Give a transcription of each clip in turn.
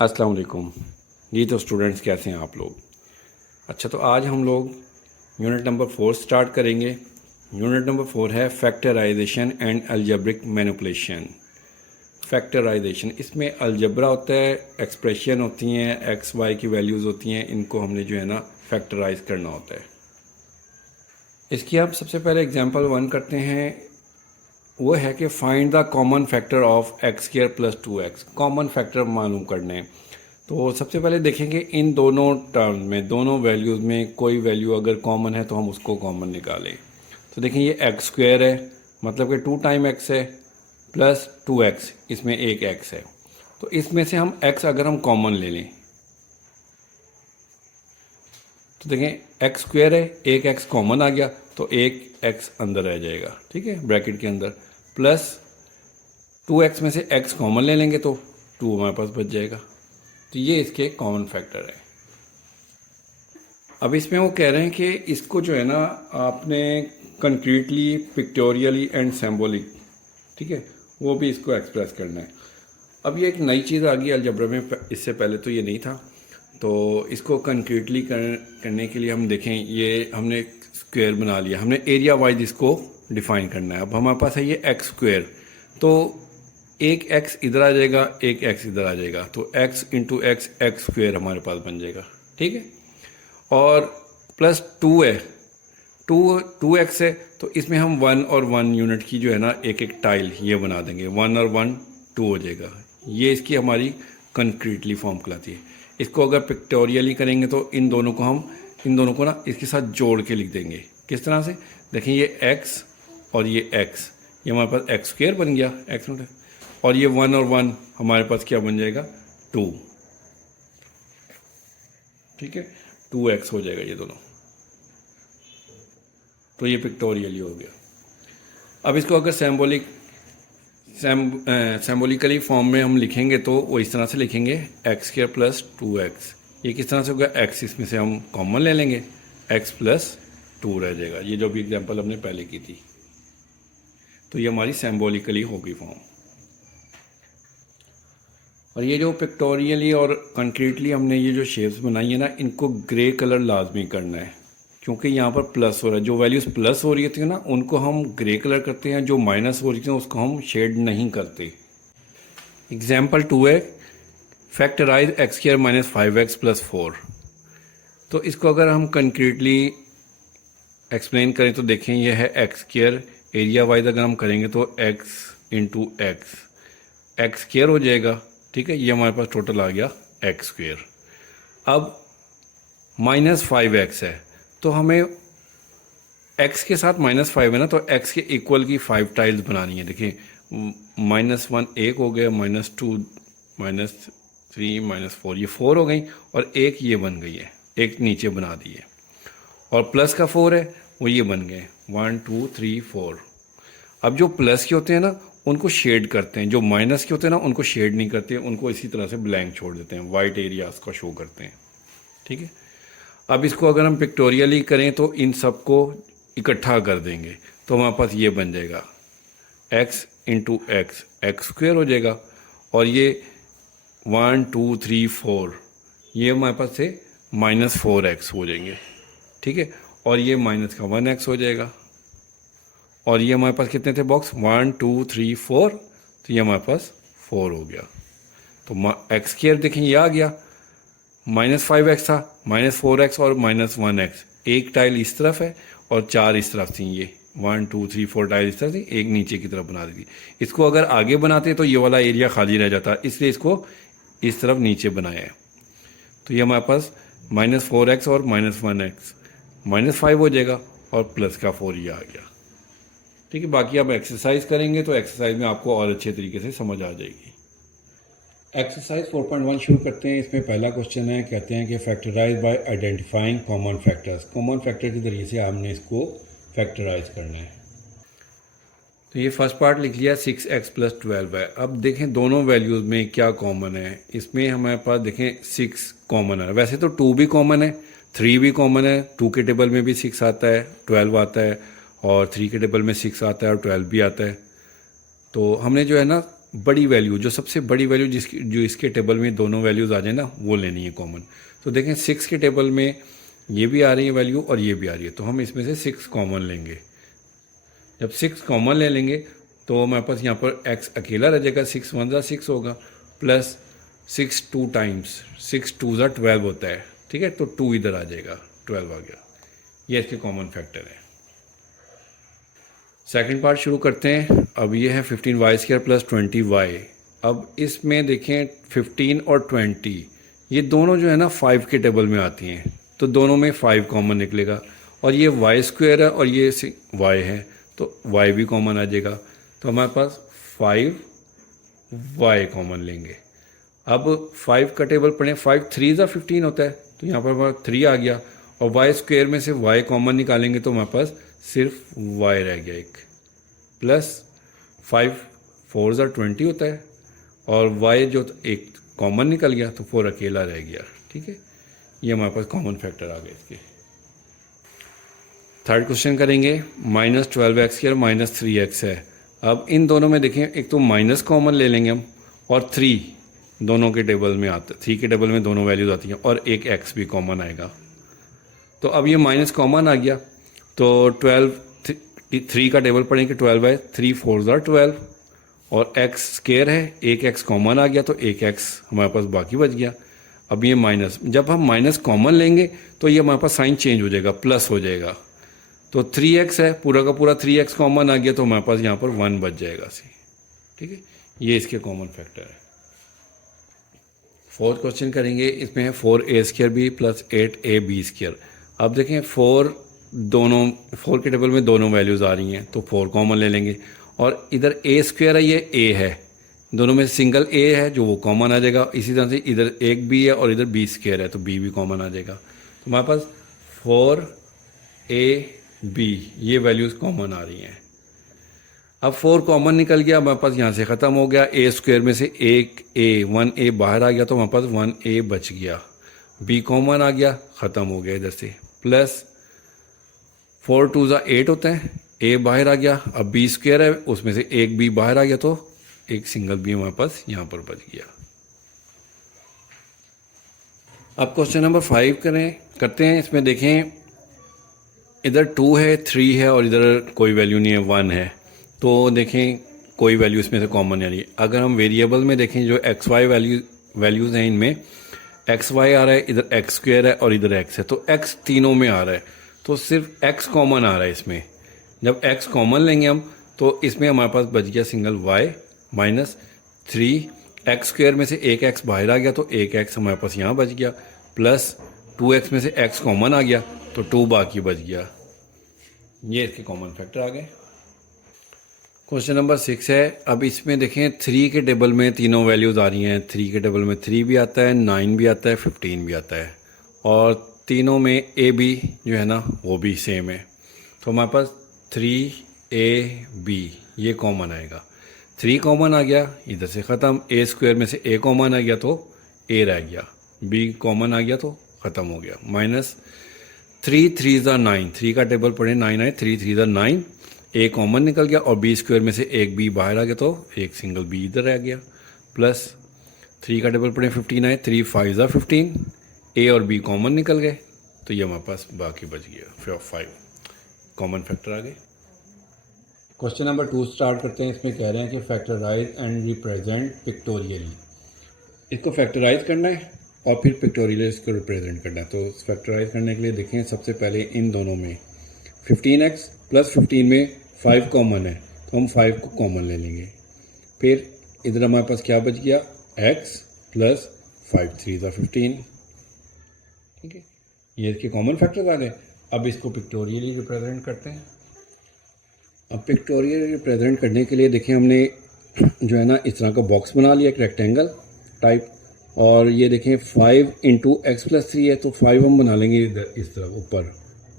अस्सलाम वालेकुम। जी तो स्टूडेंट्स कैसे हैं आप लोग? अच्छा, तो आज हम लोग यूनिट नंबर 4 स्टार्ट करेंगे। यूनिट नंबर 4 है factorisation and algebraic manipulation. Factorisation, इसमें अलजबरा होता है, एक्सप्रेशन होती हैं, एक्स वाई की वैल्यूज़ होती हैं, इनको हमने जो है ना फैक्टराइज करना होता है। इसकी आप सबसे पहले एग्जांपल 1 करते हैं। वो है कि find the common factor of x square plus 2x। Common factor मालूम करने हैं। तो सबसे पहले देखेंगे इन दोनों टर्म में, दोनों वैल्यूज़ में कोई वैल्यू अगर कॉमन है तो हम उसको कॉमन निकालें। तो देखें ये एक्स स्क्वायर है, मतलब कि 2 टाइम एक्स है, प्लस 2x, इसमें एक x है। तो इसमें से हम x अगर हम कॉमन ले लें तो देखें एक्स स्क्वायर है, एक x कॉमन आ गया तो एक x अंदर रह जाएगा, ठीक है, ब्रैकेट के अंदर। प्लस 2x में से x कॉमन ले लेंगे तो 2 हमारे पास बच जाएगा। तो ये इसके कॉमन फैक्टर है। अब इसमें वो कह रहे हैं कि इसको जो है ना आपने कंक्रीटली, पिक्टोरियली एंड सिंबॉलिक, ठीक है, वो भी इसको एक्सप्रेस करना है। अब ये एक नई चीज़ आ गई अलजबरा में, इससे पहले तो ये नहीं था। तो इसको कंक्रीटली करने के लिए हम देखें, ये हमने स्क्वायर बना लिया, हमने एरिया वाइज इसको डिफाइन करना है। अब हमारे पास है ये एक्स स्क्वायर, तो एक एक्स इधर आ जाएगा, एक एक्स इधर आ जाएगा, तो x into x, x square हमारे पास बन जाएगा, ठीक है। और प्लस 2 है, टू एक्स है, तो इसमें हम 1 और 1 यूनिट की जो है ना एक एक टाइल ये बना देंगे, 1 और 1 2 हो जाएगा। ये इसकी हमारी कंक्रीटली फॉर्म कहलाती है। इसको अगर पिक्टोरियली करेंगे तो इन दोनों को ना इसके साथ जोड़ के लिख देंगे। किस तरह से? देखें, ये x और ये x, ये हमारे पास एक्स स्क्वायर बन गया, एक्स नोट, और ये 1 और 1 हमारे पास क्या बन जाएगा? 2, ठीक है, 2x हो जाएगा ये दोनों। तो ये पिक्टोरियली हो गया। अब इसको अगर सिंबॉलिकली फॉर्म में हम लिखेंगे तो वो इस तरह से लिखेंगे, एक्स स्क्वायर प्लस 2x। ये किस तरह से होगा? x इसमें से हम कॉमन ले लेंगे, x प्लस 2 रह जाएगा। ये जो भी एग्जांपल हमने पहले की थी, तो ये हमारी सिंबॉलिकली होगी फॉर्म। और ये जो पिक्टोरियली और कंक्रीटली हमने ये जो शेप्स बनाई है ना, इनको ग्रे कलर लाजमी करना है, क्योंकि यहाँ पर प्लस हो रहा है। जो वैल्यूज़ प्लस हो रही होती है ना उनको हम ग्रे कलर करते हैं, जो माइनस हो रही थी उसको हम शेड नहीं करते। एग्जाम्पल 2 है, factorise x square minus 5x plus 4। तो इसको अगर हम कंक्रीटली एक्सप्लेन करें तो देखें, ये है एक्स स्क्वायर, एरिया वाइज अगर हम करेंगे तो x इंटू एक्स स्क्वायर हो जाएगा, ठीक है। ये हमारे पास टोटल आ गया एक्स स्क्वायर। अब माइनस 5x है, तो हमें x के साथ -5 है ना, तो x के इक्वल की 5 टाइल्स बनानी है। देखिए, -1 एक हो गया, -2, -3, -4, ये 4 हो गई, और एक ये बन गई है, एक नीचे बना दी है। और प्लस का 4 है, वो ये बन गए 1 2 3 4। अब जो प्लस के होते हैं ना उनको शेड करते हैं, जो माइनस के होते हैं ना उनको शेड नहीं करते हैं, उनको इसी तरह से ब्लैंक छोड़ देते हैं, वाइट एरियाज का शो करते हैं, ठीक है। अब इसको अगर हम पिक्टोरियली करें तो इन सब को इकट्ठा कर देंगे, तो हमारे पास ये बन जाएगा x into x, x square हो जाएगा। और ये 1 2 3 4, ये हमारे पास से -4x हो जाएंगे, ठीक है। और ये माइनस का 1x हो जाएगा। और ये हमारे पास कितने थे बॉक्स? 1 2 3 4, तो ये हमारे पास 4 हो गया। तो एक्स स्क्वायर देखें ये आ गया, -5x था, -4x और -1x। एक टाइल इस तरफ है और 4 इस तरफ थी, ये 1 2 3 4 टाइल इस तरफ थी, एक नीचे की तरफ बना दी थी। इसको अगर आगे बनाते तो ये वाला एरिया खाली रह जाता, इसलिए इसको इस तरफ नीचे बनाया है। तो ये हमारे पास -4x और -1x, -5 हो जाएगा, और प्लस का 4 ये आ गया, ठीक है। बाकी आप एक्सरसाइज करेंगे तो एक्सरसाइज में आपको और अच्छे तरीके से समझ आ जाएगी। एक्सरसाइज 4.1 शुरू करते हैं। इसमें पहला क्वेश्चन है, कहते हैं कि factorise by identifying common factors. Common factor के जरिए से हमने इसको फैक्टराइज करना है। तो ये फर्स्ट पार्ट लिख लिया, 6x प्लस 12 है। अब देखें दोनों वैल्यूज़ में क्या कॉमन है। इसमें हमारे पास देखें 6 कॉमन है, वैसे तो 2 भी कॉमन है, 3 भी कॉमन है। 2 के टेबल में भी 6 आता है, 12 आता है, और 3 के टेबल में 6 आता है और 12 भी आता है। तो हमने जो है ना बड़ी वैल्यू, जो सबसे बड़ी वैल्यू जिसकी जो इसके टेबल में दोनों वैल्यूज़ आ जाए ना, वो लेनी है कॉमन। तो देखें 6 के टेबल में ये भी आ रही है वैल्यू और ये भी आ रही है, तो हम इसमें से 6 कॉमन लेंगे। जब 6 कॉमन ले लेंगे तो हमारे पास यहाँ पर x अकेला रह जाएगा, 6 1 ज़ा 6 होगा, प्लस 6 2 टाइम्स 6 2 ज़ा 12 होता है, ठीक है, तो 2 इधर आ जाएगा, 12 आ गया। ये इसके कॉमन फैक्टर है। सेकंड पार्ट शुरू करते हैं। अब ये है 15y² प्लस 20y। अब इसमें देखें 15 और 20 ये दोनों जो है ना 5 के टेबल में आती हैं, तो दोनों में 5 कॉमन निकलेगा, और ये y² है और ये y है, तो y भी कॉमन आ जाएगा, तो हमारे पास 5y कॉमन लेंगे। अब 5 का टेबल पढ़ें, 5 3 ज़ा 15 होता है, तो यहाँ पर हमारे 3 आ गया, और y² में से y कॉमन निकालेंगे तो हमारे पास सिर्फ y रह गया एक, प्लस 5 4 ज़ा 20 होता है, और y जो एक कॉमन निकल गया तो 4 अकेला रह गया, ठीक है। ये हमारे पास कॉमन फैक्टर आ गए इसके। थर्ड क्वेश्चन करेंगे, -12x² माइनस 3x है। अब इन दोनों में देखें, एक तो माइनस कॉमन ले लेंगे हम, और 3 दोनों के टेबल में आता है, 3 के टेबल में दोनों वैल्यूज आती हैं, और एक x भी कॉमन आएगा। तो अब ये माइनस कॉमन आ गया, तो 3 का टेबल पढ़ेंगे 12 है, 3 4 ज़ा 12, और x स्क्वायर है, एक x कॉमन आ गया, तो एक x हमारे पास बाकी बच गया। अब ये माइनस, जब हम माइनस कॉमन लेंगे तो ये हमारे पास साइन चेंज हो जाएगा, प्लस हो जाएगा, तो 3x है, पूरा का पूरा 3x कॉमन आ गया, तो हमारे पास यहाँ पर 1 बच जाएगा सी, ठीक है। ये इसके कॉमन फैक्टर है। फोर्थ क्वेश्चन करेंगे, इसमें है 4a² प्लस 8ab²। अब देखें 4 के टेबल में दोनों वैल्यूज़ आ रही हैं, तो 4 कॉमन ले लेंगे, और इधर a² है, ये a है, दोनों में सिंगल a है जो वो कॉमन आ जाएगा। इसी तरह से इधर एक b है और इधर b² है, तो b भी कॉमन आ जाएगा, तो हमारे पास 4ab ये वैल्यूज़ कॉमन आ रही हैं। अब 4 कॉमन निकल गया, हमारे पास यहाँ से ख़त्म हो गया, a² में से एक a 1a बाहर आ गया, तो हमारे पास 1a बच गया, b कॉमन आ गया, ख़त्म हो गया इधर से, प्लस 4 2 ज़ा 8 होता है, a बाहर आ गया, अब b² है, उसमें से एक b बाहर आ गया, तो एक सिंगल b हमारे पास यहाँ पर बच गया। अब क्वेश्चन नंबर 5 करते हैं। इसमें देखें इधर 2 है, 3 है, और इधर कोई वैल्यू नहीं है, 1 है, तो देखें कोई वैल्यू इसमें से कॉमन नहीं है। अगर हम वेरिएबल में देखें, जो एक्स वाई वैल्यूज़ हैं, इनमें एक्स वाई आ रहा है, इधर x² है और इधर x है, तो x तीनों में आ रहा है, तो सिर्फ x कॉमन आ रहा है इसमें। जब x कॉमन लेंगे हम, तो इसमें हमारे पास बच गया सिंगल y माइनस 3, x² में से एक x बाहर आ गया, तो एक x हमारे पास यहाँ बच गया, प्लस 2x में से x कॉमन आ गया, तो 2 बाकी बच गया। ये इसके कॉमन फैक्टर आ गए। क्वेश्चन नंबर 6 है। अब इसमें देखें 3 के टेबल में तीनों वैल्यूज़ आ रही हैं। 3 के टेबल में 3 भी आता है, 9 भी आता है, 15 भी आता है, और तीनों में a b जो है ना वो भी सेम है, तो हमारे पास 3ab ये कॉमन आएगा। 3 कॉमन आ गया, इधर से ख़त्म, a² में से a कॉमन आ गया तो a रह गया, b कॉमन आ गया तो ख़त्म हो गया, माइनस 3 3 ज़ा 9, 3 का टेबल पढ़े 9 आए, 3 3 ज़ा 9, a कॉमन निकल गया, और b² में से एक b बाहर आ गया, तो एक सिंगल b इधर रह गया, प्लस 3 का टेबल पढ़े 15 आए, 3 5 ज़ा 15, a और b कॉमन निकल गए, तो ये हमारे पास बाकी बच गया, फिर 5 कॉमन फैक्टर आ गए। क्वेश्चन नंबर 2 स्टार्ट करते हैं। इसमें कह रहे हैं कि फैक्टराइज एंड रिप्रेजेंट पिक्टोरियली। इसको फैक्टराइज करना है और फिर पिक्टोरियली इसको रिप्रेजेंट करना है। तो फैक्टराइज करने के लिए देखें, सबसे पहले इन दोनों में 15x प्लस 15 में 5 कॉमन है, तो हम 5 को कॉमन ले लेंगे। फिर इधर हमारे पास क्या बच गया, x प्लस 5 3 ज़ा 15, ठीक है। ये इसके कॉमन फैक्टर्स आ गए। अब इसको पिक्टोरियली रिप्रेजेंट करते हैं। अब पिक्टोरियली रिप्रेजेंट करने के लिए देखें, हमने जो है ना इस तरह का बॉक्स बना लिया, एक रेक्टेंगल टाइप, और ये देखें 5 इंटू एक्स प्लस 3 है, तो 5 हम बना लेंगे इधर इस तरफ ऊपर,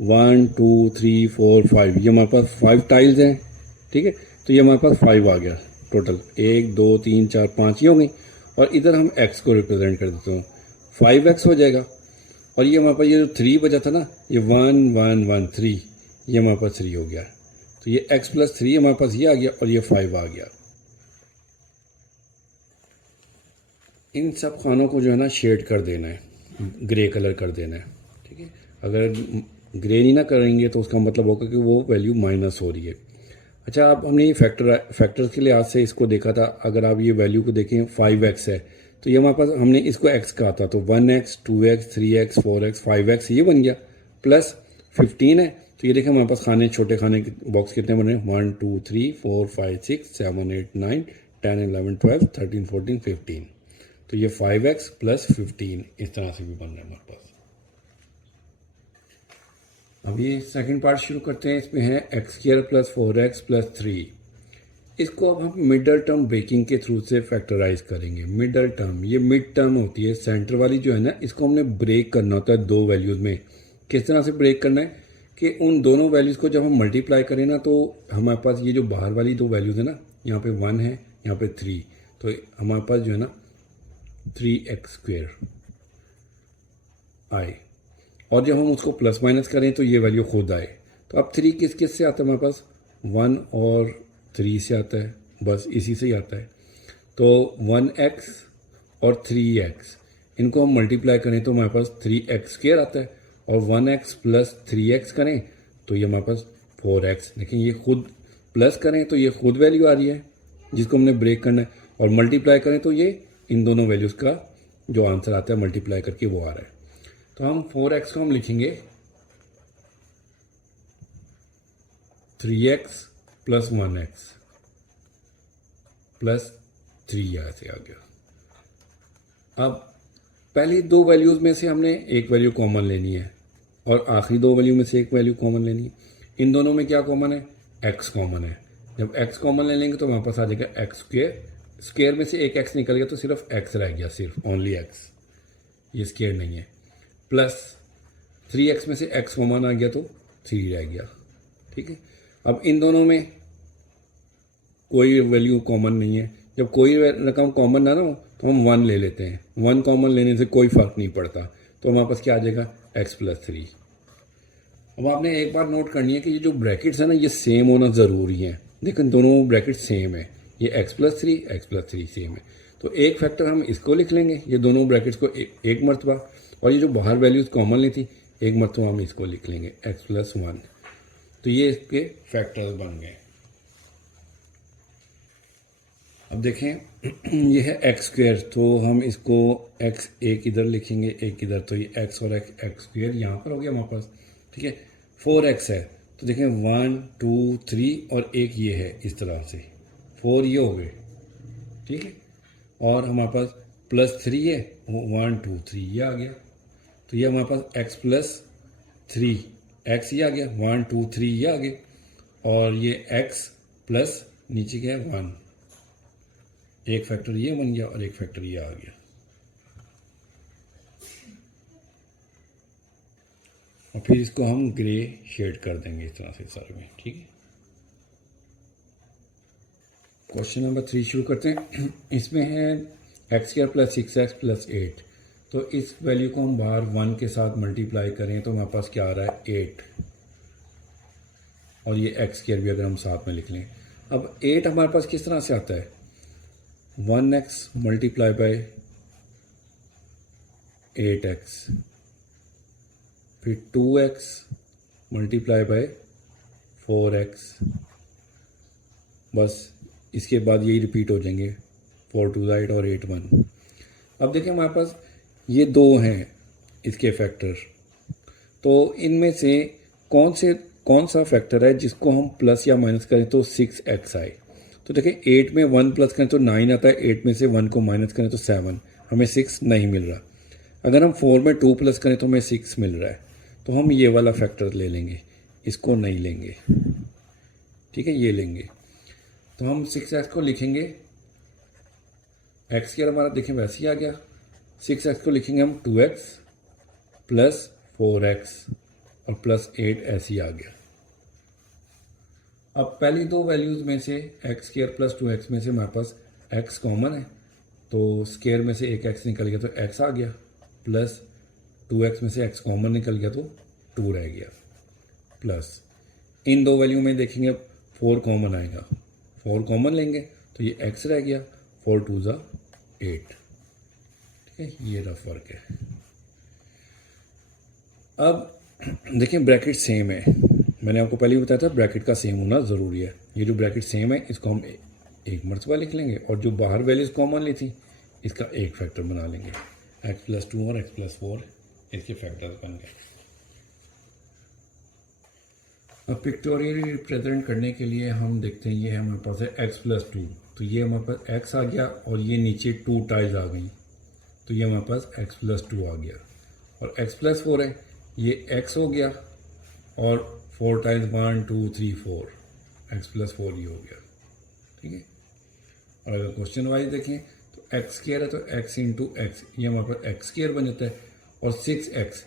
1 2 3 4 5, ये हमारे पास 5 टाइल्स हैं, ठीक है। तो ये हमारे पास 5 आ गया टोटल, 1 2 3 4 5 ये हो गई, और इधर हम x को रिप्रेजेंट कर देते हैं, 5x हो जाएगा, और ये हमारे पास ये जो 3 बचा था ना, ये 1 1 1 3, ये हमारे पास 3 हो गया, तो ये x प्लस 3 हमारे पास ये आ गया, और ये 5 आ गया। इन सब खानों को जो है ना शेड कर देना है, ग्रे कलर कर देना है, ठीक है। अगर ग्रे नहीं ना करेंगे तो उसका मतलब होगा कि वो वैल्यू माइनस हो रही है। अच्छा, अब हमने ये फैक्टर्स के लिहाज से इसको देखा था। अगर आप ये वैल्यू को देखें 5x है तो ये हमारे पास, हमने इसको x कहा था तो 1x 2x 3x 4x 5x ये बन गया, प्लस 15 है तो ये देखें हमारे पास खाने, छोटे खाने के बॉक्स कितने बने, 1 2 3 4 5 6 7 8 9 10 11 12 13 14 15, तो ये 5x प्लस 15 इस तरह से भी बन रहा है हमारे पास। अब ये सेकंड पार्ट शुरू करते हैं। इसमें है x² प्लस 4x प्लस 3। इसको अब हम मिडल टर्म ब्रेकिंग के थ्रू से फैक्टराइज करेंगे। मिडल टर्म, ये मिड टर्म होती है, सेंटर वाली जो है ना, इसको हमने ब्रेक करना होता है दो वैल्यूज़ में। किस तरह से ब्रेक करना है कि उन दोनों वैल्यूज़ को जब हम मल्टीप्लाई करें ना, तो हमारे पास ये जो बाहर वाली दो वैल्यूज़ है ना, यहाँ पे 1 है, यहाँ पे 3, तो हमारे पास जो है ना 3x² आए, और जब हम उसको प्लस माइनस करें तो ये वैल्यू खुद आए। तो अब 3 किस किस से आता है हमारे पास, 1 और 3 से आता है, बस इसी से ही आता है। तो 1x और 3x, इनको हम मल्टीप्लाई करें तो हमारे पास 3x² आता है, और 1x प्लस 3x करें तो ये हमारे पास 4x। लेकिन ये खुद प्लस करें तो ये खुद वैल्यू आ रही है जिसको हमने ब्रेक करना है, और मल्टीप्लाई करें तो ये इन दोनों वैल्यूज़ का जो आंसर आता है मल्टीप्लाई करके वो आ रहा है। तो हम 4x को हम लिखेंगे 3x प्लस 1x प्लस 3, यहाँ से आ गया। अब पहली दो वैल्यूज़ में से हमने एक वैल्यू कॉमन लेनी है, और आखिरी दो वैल्यू में से एक वैल्यू कॉमन लेनी है। इन दोनों में क्या कॉमन है, x कॉमन है। जब x कॉमन ले लेंगे तो हमारे पास आ जाएगा x²। स्क्वायर में से एक x निकल गया तो सिर्फ x रह गया, सिर्फ ओनली x, ये स्क्वायर नहीं है। प्लस 3x में से x कॉमन आ गया तो 3 रह गया, ठीक है। अब इन दोनों में कोई वैल्यू कॉमन नहीं है। जब कोई रकम कॉमन ना हो तो हम 1 ले लेते हैं। 1 कॉमन लेने से कोई फ़र्क नहीं पड़ता, तो हमारे पास क्या आ जाएगा, x प्लस 3। अब आपने एक बार नोट करनी है कि ये जो ब्रैकेट्स है ना, ये सेम होना ज़रूरी है। लेकिन दोनों ब्रैकेट सेम है, ये x प्लस 3 सेम है। तो एक फैक्टर हम इसको लिख लेंगे, ये दोनों ब्रैकेट्स को एक मरतबा, और ये जो बाहर वैल्यूज़ कॉमन ली थी एक मरतबा हम इसको लिख लेंगे x प्लस 1। तो ये इसके फैक्टर्स बन गए। अब देखें ये है x², तो हम इसको x एक इधर लिखेंगे एक इधर, तो ये x और x² यहाँ पर हो गया हमारे पास, ठीक है। 4x है तो देखें 1 2 3 और एक ये है, इस तरह से 4 ये हो गए, ठीक है। और हमारे पास प्लस 3 है, 1 2 3 ये आ गया, तो ये हमारे पास x प्लस 3, x ये आ गया, 1 2 3 ये आ गए, और ये x प्लस नीचे क्या है 1, एक फैक्टर ये बन गया और एक फैक्टर ये आ गया। और फिर इसको हम ग्रे शेड कर देंगे इस तरह से सारे में, ठीक है। क्वेश्चन नंबर 3 शुरू करते हैं। इसमें है x² प्लस 6x प्लस 8। तो इस वैल्यू को हम बाहर 1 के साथ मल्टीप्लाई करें तो हमारे पास क्या आ रहा है 8, और ये x² भी अगर हम साथ में लिख लें। अब 8 हमारे पास किस तरह से आता है, 1x मल्टीप्लाई बाय 8x, फिर 2x मल्टीप्लाई बाय 4x, बस इसके बाद यही रिपीट हो जाएंगे, 4 2 8 और 8 1। अब देखें हमारे पास ये दो हैं इसके फैक्टर, तो इनमें से कौन सा फैक्टर है जिसको हम प्लस या माइनस करें तो 6x आए। तो देखें 8 में 1 प्लस करें तो 9 आता है, 8 में से 1 को माइनस करें तो 7, हमें 6 नहीं मिल रहा। अगर हम 4 में 2 प्लस करें तो हमें 6 मिल रहा है, तो हम ये वाला फैक्टर ले लेंगे, इसको नहीं लेंगे, ठीक है, ये लेंगे। तो हम 6x को लिखेंगे, x² हमारा देखें वैसे ही आ गया, 6x को लिखेंगे हम 2x प्लस 4x और प्लस 8 ऐसे ही आ गया। अब पहली दो वैल्यूज़ में से x² प्लस 2x में से हमारे पास x कॉमन है, तो स्क्वायर में से एक x निकल गया तो x आ गया, प्लस 2x में से x कॉमन निकल गया तो 2 रह गया, प्लस इन दो वैल्यू में देखेंगे 4 कॉमन आएगा, 4 कॉमन लेंगे तो ये x रह गया, 4 2 8। ठीक है, ये रफ वर्क है। अब देखिए ब्रैकेट सेम है, मैंने आपको पहले ही बताया था ब्रैकेट का सेम होना ज़रूरी है। ये जो ब्रैकेट सेम है इसको हम एक मरतबा लिख लेंगे और जो बाहर वैल्यूज़ कॉमन ली थी इसका एक फैक्टर बना लेंगे। x+2 और x+4 इसके फैक्टर्स बन गए। अब पिक्टोरियली रिप्रेजेंट करने के लिए हम देखते हैं ये हमारे पास है x+2, तो ये हमारे पास x आ गया और ये नीचे 2 टाइल्स आ गई, तो ये हमारे पास x+2 आ गया। और x+4 है, ये x हो गया और 4 टाइम्स 1 2 3 4 x+4 ही हो गया। ठीक है, और अगर क्वेश्चन वाइज देखें तो x² है तो x इंटू एक्स, ये हमारे पास x² बन जाता है। और 6x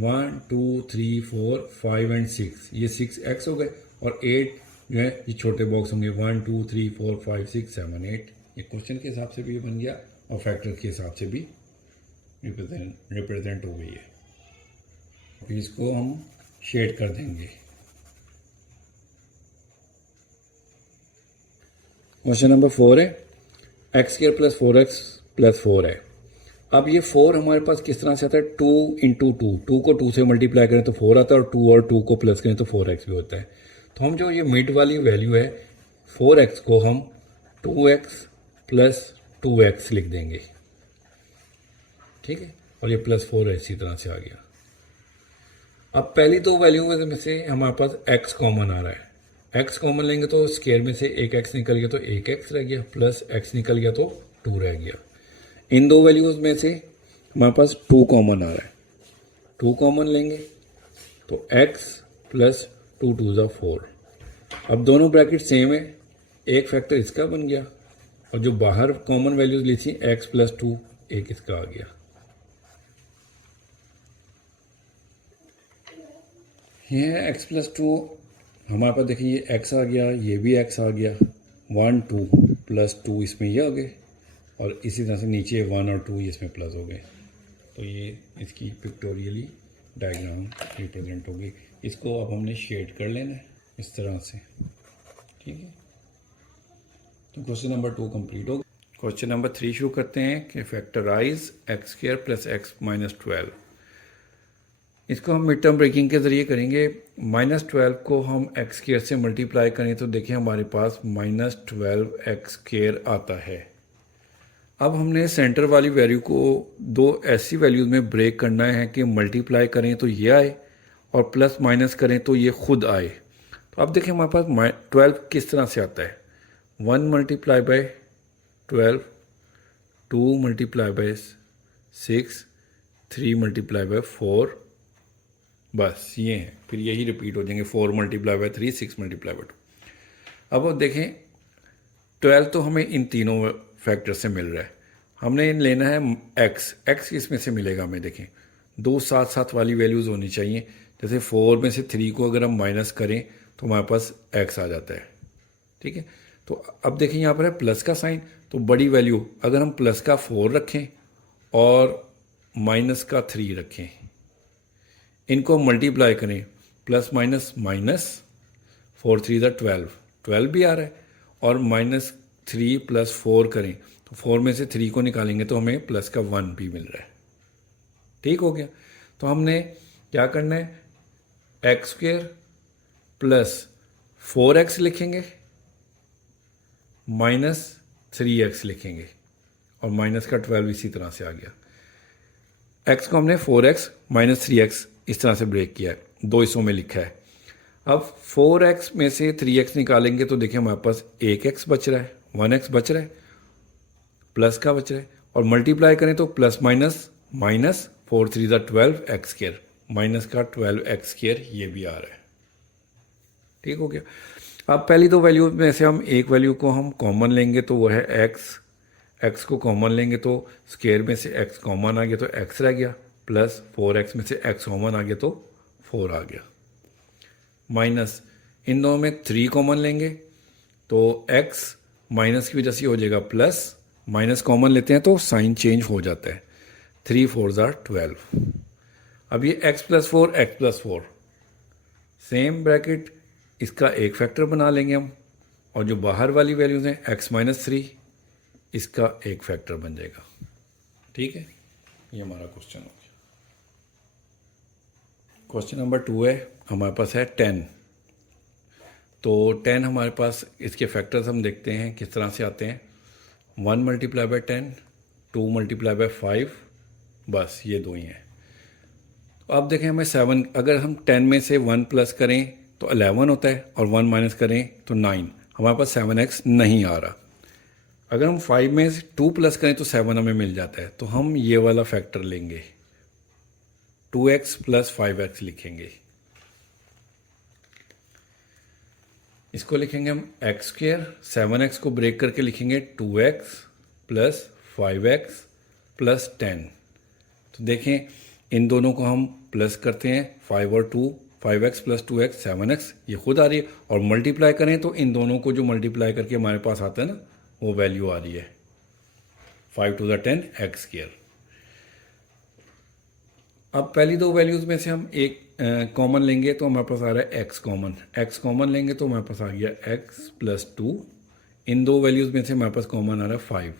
1 2 3 4 5 एंड 6, ये 6x हो गए। और 8 जो है ये छोटे बॉक्स होंगे 1 2 3 4 5 6 7 8, ये क्वेश्चन के हिसाब से भी ये बन गया और फैक्टर के हिसाब से भी रिप्रेजेंट हो गई है। फिर इसको हम शेड कर देंगे। क्वेश्चन नंबर 4 है x² + 4x + 4 है। अब ये 4 हमारे पास किस तरह से आता है, 2 इंटू 2, 2 को 2 से मल्टीप्लाई करें तो 4 आता है और 2 और 2 को प्लस करें तो 4x भी होता है। तो हम जो ये मिड वाली वैल्यू है 4x को हम 2x + 2x लिख देंगे। ठीक है, और ये +4 इसी तरह से आ गया। अब पहली दो वैल्यू में से हमारे पास x कॉमन आ रहा है, x कॉमन लेंगे तो स्क्वायर में से एक x निकल गया तो एक x रह गया, प्लस x निकल गया तो 2 रह गया। इन दो वैल्यूज में से हमारे पास 2 कॉमन आ रहा है, 2 कॉमन लेंगे तो x + 2 2 = 4। अब दोनों ब्रैकेट सेम है, एक फैक्टर इसका बन गया और जो बाहर कॉमन वैल्यूज ली थी x + 2 एक इसका आ गया। ये है x+2, हमारे पास देखिए ये x आ गया, ये भी x आ गया, 1 2 + 2 इसमें ये आ गए और इसी तरह से नीचे 1 और 2 इसमें प्लस हो गए। तो ये इसकी पिक्टोरियली डायग्राम रिप्रेजेंट होगी। इसको अब हमने शेड कर लेना है इस तरह से। ठीक है, तो क्वेश्चन नंबर 2 कंप्लीट हो गया। क्वेश्चन नंबर 3 शुरू करते हैं कि फैक्टराइज x² + x - 12। इसको हम मिड टर्म ब्रेकिंग के ज़रिए करेंगे। -12 को हम x² से मल्टीप्लाई करें तो देखिए हमारे पास -12x² आता है। अब हमने सेंटर वाली वैल्यू को दो ऐसी वैल्यूज़ में ब्रेक करना है कि मल्टीप्लाई करें तो ये आए और प्लस माइनस करें तो ये खुद आए। तो अब देखिए हमारे पास 12 किस तरह से आता है, 1 × 12, 2 × 6, 3 × 4, बस ये हैं, फिर यही रिपीट हो जाएंगे 4 × 3, 6 × 2। अब देखें 12 तो हमें इन तीनों फैक्टर से मिल रहा है, हमने लेना है x किस में से मिलेगा हमें, देखें दो साथ साथ वाली वैल्यूज़ होनी चाहिए। जैसे 4 में से 3 को अगर हम माइनस करें तो हमारे पास x आ जाता है। ठीक है, तो अब देखें यहाँ पर है प्लस का साइन, तो बड़ी वैल्यू अगर हम प्लस का 4 रखें और माइनस का 3 रखें, इनको मल्टीप्लाई करें, प्लस माइनस माइनस 4 3 = 12 भी आ रहा है, और -3 + 4 करें तो 4 में से 3 को निकालेंगे तो हमें प्लस का 1 भी मिल रहा है। ठीक हो गया, तो हमने क्या करना है, x² + 4x लिखेंगे, -3x लिखेंगे और माइनस का 12 इसी तरह से आ गया। x को हमने 4x -3x इस तरह से ब्रेक किया है, दो हिस्सों में लिखा है। अब 4x में से 3x निकालेंगे तो देखिए हमारे पास 1x बच रहा है, 1x बच रहा है, प्लस का बच रहा है, और मल्टीप्लाई करें तो plus minus minus 4 3 = 12x², minus का 12x² ये भी आ रहा है। ठीक हो गया। अब पहली दो वैल्यू में से हम एक वैल्यू को हम कॉमन लेंगे तो वो है x को कॉमन लेंगे तो स्क्वायर में से x कॉमन आ गया तो x रह गया, प्लस 4x में से x कॉमन आ गया तो 4 आ गया, माइनस इन दोनों में 3 कॉमन लेंगे तो x माइनस की वजह से हो जाएगा प्लस, माइनस कॉमन लेते हैं तो साइन चेंज हो जाता है, 3 4 = 12। अब ये x + 4 x + 4 सेम ब्रैकेट, इसका एक फैक्टर बना लेंगे हम, और जो बाहर वाली वैल्यूज़ हैं x - 3 इसका एक फैक्टर बन जाएगा। ठीक है, ये हमारा क्वेश्चन हो गया। क्वेश्चन नंबर 2 है, हमारे पास है 10। तो 10 हमारे पास, इसके फैक्टर्स हम देखते हैं किस तरह से आते हैं। 1 मल्टीप्लाई बाई 10, 2 मल्टीप्लाई बाई 5, बस ये दो ही हैं। तो अब देखें हमें 7, अगर हम 10 में से 1 प्लस करें तो 11 होता है और 1 माइनस करें तो 9। हमारे पास 7x नहीं आ रहा। अगर हम 5 में से 2 प्लस करें तो 7 हमें मिल जाता है। तो हम ये वाला फैक्टर लेंगे, 2x प्लस 5x लिखेंगे। इसको लिखेंगे हम एक्स स्क्वेयर, 7x को ब्रेक करके लिखेंगे 2x प्लस 5x प्लस 10। तो देखें इन दोनों को हम प्लस करते हैं, 5 और 2, 5x प्लस 2x 7x, ये खुद आ रही है। और मल्टीप्लाई करें तो इन दोनों को जो मल्टीप्लाई करके हमारे पास आता है ना, वो वैल्यू आ रही है 5 टू द 10 एक्स स्क्वेयर। अब पहली दो वैल्यूज़ में से हम एक कॉमन लेंगे तो हमारे पास आ रहा है एक्स कॉमन। एक्स कॉमन लेंगे तो हमारे पास आ गया एक्स प्लस 2। इन दो वैल्यूज़ में से हमारे पास कॉमन आ रहा है 5।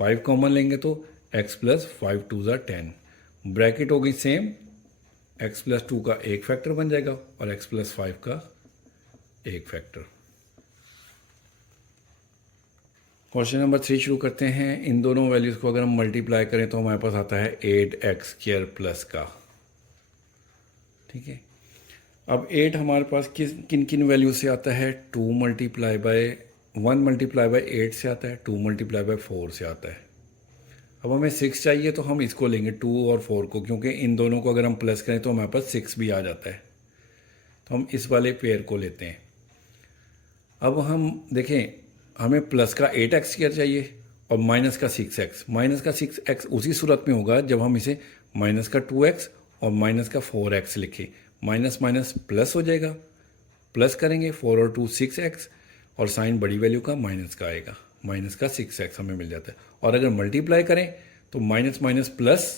5 कॉमन लेंगे तो x plus 5 to the 10। Bracket हो गई सेम, एक्स प्लस 2 का एक फैक्टर बन जाएगा और एक्स प्लस 5 का एक फैक्टर। क्वेश्चन नंबर 3 शुरू करते हैं। इन दोनों वैल्यूज़ को अगर हम मल्टीप्लाई करें तो हमारे पास आता है 8x स्क्वायर प्लस का। ठीक है, अब 8 हमारे पास किन किन वैल्यू से आता है, 2 मल्टीप्लाई बाय 1 मल्टीप्लाई बाय 8 से आता है, 2 मल्टीप्लाई बाय 4 से आता है। अब हमें 6 चाहिए तो हम इसको लेंगे 2 और 4 को, क्योंकि इन दोनों को अगर हम प्लस करें तो हमारे पास 6 भी आ जाता है। तो हम इस वाले पेयर को लेते हैं। अब हम देखें, हमें प्लस का 8x स्क्वायर चाहिए और माइनस का 6x। माइनस का 6x उसी सूरत में होगा जब हम इसे माइनस का 2x और माइनस का 4x लिखें। माइनस माइनस प्लस हो जाएगा, प्लस करेंगे 4 और 2 6x, और साइन बड़ी वैल्यू का माइनस का आएगा, माइनस का 6x हमें मिल जाता है। और अगर मल्टीप्लाई करें तो minus minus plus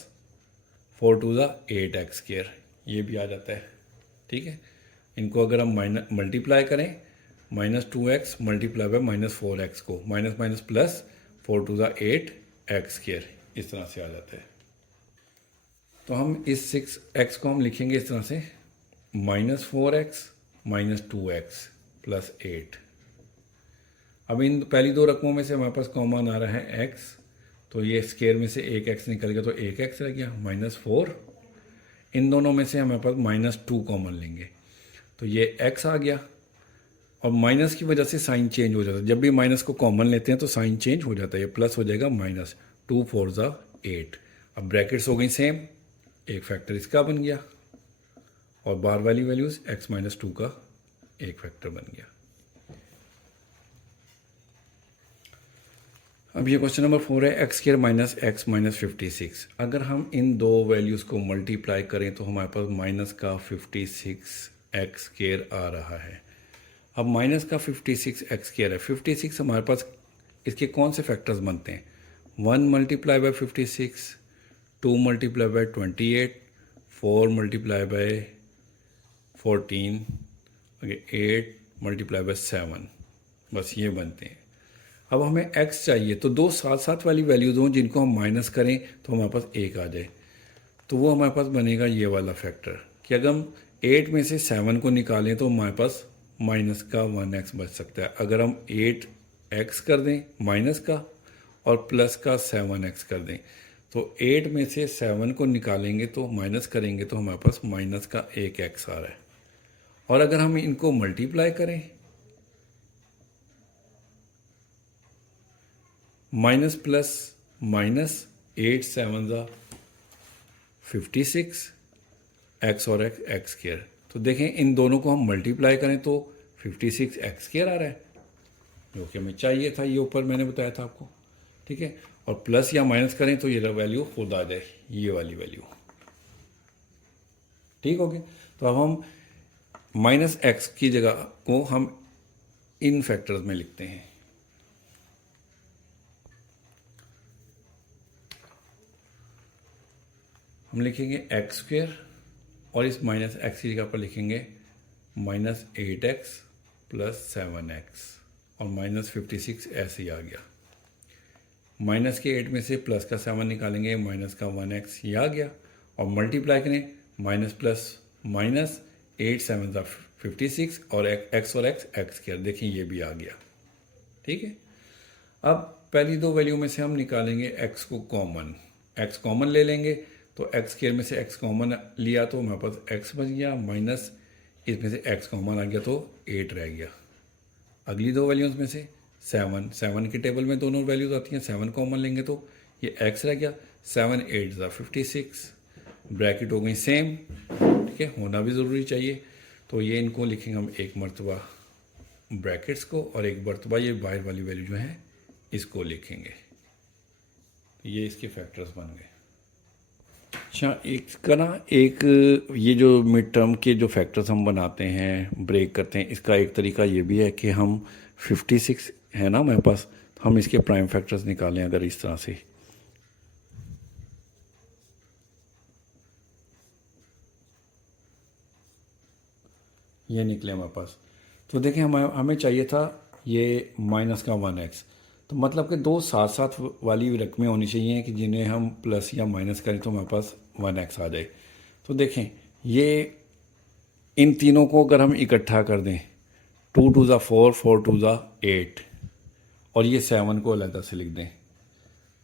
4 to the 8x square, ये भी आ जाता है। ठीक है, इनको अगर हम मल्टीप्लाई करें, minus 2x multiply by minus 4x को, minus minus plus 4 to the 8x square, इस तरह से आ जाता है। तो हम इस 6x को हम लिखेंगे इस तरह से, minus 4x minus 2x plus 8। अब इन पहली दो रकमों में से हमारे पास कॉमन आ रहा है x, तो ये स्क्वायर में से एक x निकल गया तो एक x रह गया, माइनस 4। इन दोनों में से हमारे पास माइनस 2 कॉमन लेंगे तो ये x आ गया। और माइनस की वजह से साइन चेंज हो जाता है, जब भी माइनस को कॉमन लेते हैं तो साइन चेंज हो जाता है, ये प्लस हो जाएगा माइनस 2 4 ज़ा 8। अब ब्रैकेट्स हो गई सेम, एक फैक्टर इसका बन गया और बाहर वाली वैल्यूज़ x माइनस 2 का एक फैक्टर बन गया। अब ये क्वेश्चन नंबर 4 है, x square minus x minus 56। अगर हम इन दो वैल्यूज़ को मल्टीप्लाई करें तो हमारे पास माइनस का 56 एक्स स्क्वायर आ रहा है। अब माइनस का 56 एक्स स्क्वायर है, 56 हमारे पास इसके कौन से फैक्टर्स बनते हैं, 1 multiply by 56, 2 multiply by 28, 4 multiply by 14, 8 multiply by 7, बस ये बनते हैं। अब हमें x चाहिए तो दो साथ साथ वाली वैल्यूज हों जिनको हम माइनस करें तो हमारे पास एक आ जाए, तो वो हमारे पास बनेगा ये वाला फैक्टर कि अगर हम 8 में से 7 को निकालें तो हमारे पास माइनस का 1x बच सकता है। अगर हम 8x कर दें माइनस का और प्लस का 7x कर दें तो 8 में से 7 को निकालेंगे तो माइनस करेंगे तो हमारे पास माइनस का 1x आ रहा है। और अगर हम इनको मल्टीप्लाई करें, माइनस प्लस माइनस 8 7 ज़ा 56 एक्स और एक्स स्क्वायर, तो देखें इन दोनों को हम मल्टीप्लाई करें तो 56 एक्स स्क्वायर आ रहा है जो कि हमें चाहिए था, ये ऊपर मैंने बताया था आपको। ठीक है, और प्लस या माइनस करें तो ये वैल्यू खुद आ जाए, ये वाली वैल्यू। ठीक हो गया, तो अब हम माइनस एक्स की जगह को हम इन फैक्टर्स में लिखते हैं। हम लिखेंगे एक्स स्क्वायर और इस माइनस एक्स की जगह पर लिखेंगे माइनस 8x प्लस 7x और माइनस 56 ऐसे ही आ गया। माइनस के 8 में से प्लस का 7 निकालेंगे, माइनस का 1x ये आ गया, और मल्टीप्लाई करें माइनस प्लस माइनस, 8 7 ज़ा 56 और x और x स्क्वायर, देखिए ये भी आ गया। ठीक है, अब पहली दो वैल्यू में से हम निकालेंगे x को कॉमन, x कॉमन ले लेंगे तो x स्क्वायर में से x कॉमन लिया तो हमारे पास x बच गया, माइनस इसमें से x कॉमन आ गया तो 8 रह गया। अगली दो वैल्यूज़ में से 7 के टेबल में दोनों वैल्यूज़ आती हैं, 7 कॉमन लेंगे तो ये x रह गया, 7 8 ज़ा 56, ब्रैकेट हो गई सेम। ठीक है, होना भी ज़रूरी चाहिए, तो ये इनको लिखेंगे हम एक मरतबा ब्रैकेट्स को, और एक मरतबा ये बाहर वाली वैल्यू जो है इसको लिखेंगे। ये इसके फैक्टर्स बन गए। अच्छा, एक ना ये जो मिड टर्म के जो फैक्टर्स हम बनाते हैं, ब्रेक करते हैं, इसका एक तरीका ये भी है कि हम 56 है ना हमारे पास, तो हम इसके प्राइम फैक्टर्स निकालें अगर इस तरह से। ये निकले हमारे पास, तो देखें हमें चाहिए था ये माइनस का 1x, तो मतलब कि दो साथ साथ वाली रकमें होनी चाहिए कि जिन्हें हम प्लस या माइनस करें तो हमारे पास 1x आ जाए। तो देखें ये इन तीनों को अगर हम इकट्ठा कर दें, 2 2 ज़ा 4, 4 2 ज़ा 8, और ये 7 को अलग से लिख दें,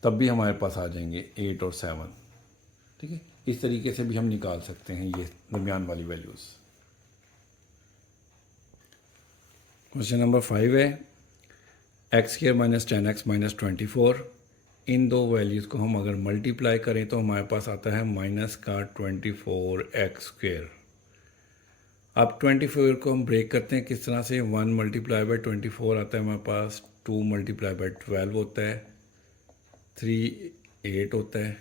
तब भी हमारे पास आ जाएंगे 8 और 7। ठीक है, इस तरीके से भी हम निकाल सकते हैं ये दरमियान वाली वैल्यूज़। क्वेश्चन नंबर 5 है x square minus 10x minus 24। इन दो वैल्यूज़ को हम अगर मल्टीप्लाई करें तो हमारे पास आता है माइनस का 24x स्क्वायर। अब 24 को हम ब्रेक करते हैं किस तरह से, 1 मल्टीप्लाई बाई 24 आता है हमारे पास, 2 मल्टीप्लाई बाई 12 होता है, 3 8 होता है,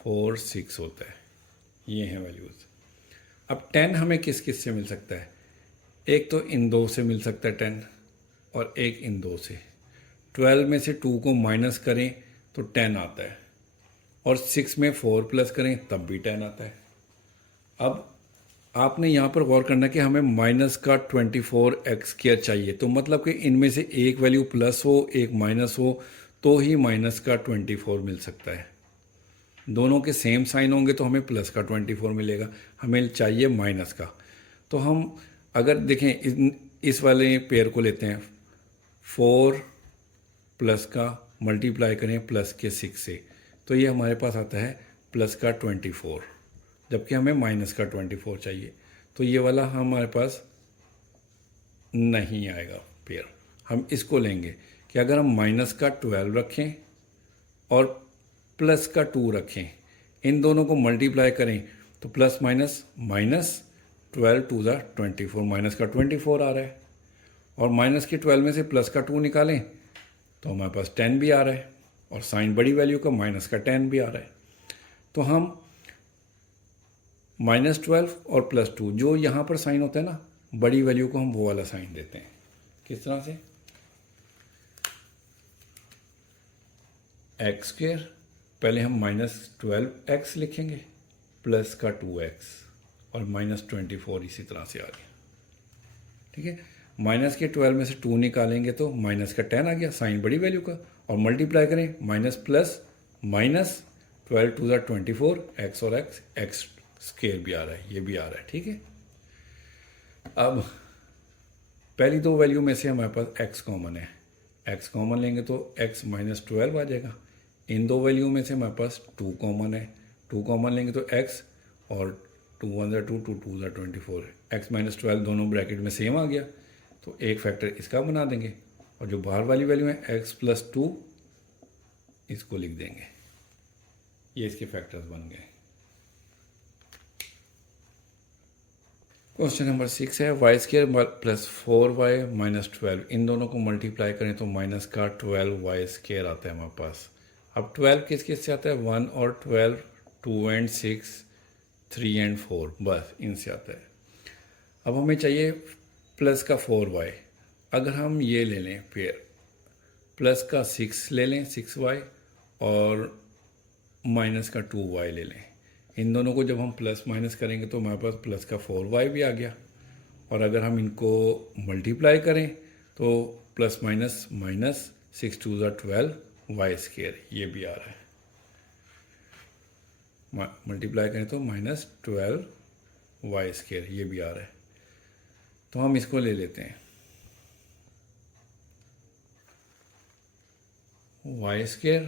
4 6 होता है। ये हैं वैल्यूज़। अब 10 हमें किस किस से मिल सकता है, एक तो इन दो से मिल सकता है 10, और एक इन दो से। 12 में से 2 को माइनस करें तो 10 आता है, और 6 में 4 प्लस करें तब भी 10 आता है। अब आपने यहाँ पर गौर करना कि हमें माइनस का 24x स्क्वायर चाहिए, तो मतलब कि इनमें से एक वैल्यू प्लस हो एक माइनस हो तो ही माइनस का 24 मिल सकता है। दोनों के सेम साइन होंगे तो हमें प्लस का 24 मिलेगा, हमें चाहिए माइनस का। तो हम अगर देखें इस वाले पेयर को लेते हैं, 4 प्लस का मल्टीप्लाई करें प्लस के 6 से, तो ये हमारे पास आता है प्लस का 24, जबकि हमें माइनस का 24 चाहिए। तो ये वाला हमारे पास नहीं आएगा पेयर। हम इसको लेंगे कि अगर हम माइनस का 12 रखें और प्लस का 2 रखें, इन दोनों को मल्टीप्लाई करें तो प्लस माइनस माइनस 12 2 ज़ा 24, माइनस का 24 आ रहा है, और माइनस के 12 में से प्लस का 2 निकालें तो हमारे पास 10 भी आ रहा है, और साइन बड़ी वैल्यू का माइनस का 10 भी आ रहा है। तो हम -12 और +2 जो यहाँ पर साइन होता है ना, बड़ी वैल्यू को हम वो वाला साइन देते हैं। किस तरह से, एक्स स्क्वायर, पहले हम -12x लिखेंगे प्लस का 2x और -24 इसी तरह से आ गया। ठीक है, माइनस के 12 में से 2 निकालेंगे तो माइनस का 10 आ गया, साइन बड़ी वैल्यू का, और मल्टीप्लाई करें माइनस प्लस माइनस 12 2 ज़ा 24, x और x स्क्वायर भी आ रहा है, ये भी आ रहा है। ठीक है, अब पहली दो वैल्यू में से हमारे पास x कॉमन है, x कॉमन लेंगे तो x -12 आ जाएगा। इन दो वैल्यू में से हमारे पास 2 कॉमन है, 2 कॉमन लेंगे तो x, और 2 1 ज़ा 2 2 2 ज़ा 24, x -12 दोनों ब्रैकेट में सेम आ गया, तो एक फैक्टर इसका बना देंगे, और जो बाहर वाली वैल्यू है x + 2 इसको लिख देंगे। ये इसके फैक्टर्स बन गए। क्वेश्चन नंबर 6 है y स्क्वायर प्लस 4y - 12, इन दोनों को मल्टीप्लाई करें तो माइनस का 12y स्क्वायर आता है हमारे पास। अब 12 किस किस से आता है, 1 और 12, 2 एंड 6, 3 एंड 4, बस इनसे आता है। अब हमें चाहिए प्लस का 4y, अगर हम ये ले लें पेयर, प्लस का 6 ले लें 6y, और माइनस का 2y ले लें, इन दोनों को जब हम प्लस माइनस करेंगे तो हमारे पास प्लस का 4y भी आ गया, और अगर हम इनको मल्टीप्लाई करें तो प्लस माइनस माइनस 6 2 ज़ा 12, वाई स्केयर, ये भी आ रहा है। मल्टीप्लाई करें तो -12 वाई स्केयर, ये भी आ रहा है। तो हम इसको ले लेते हैं, वाई स्केयर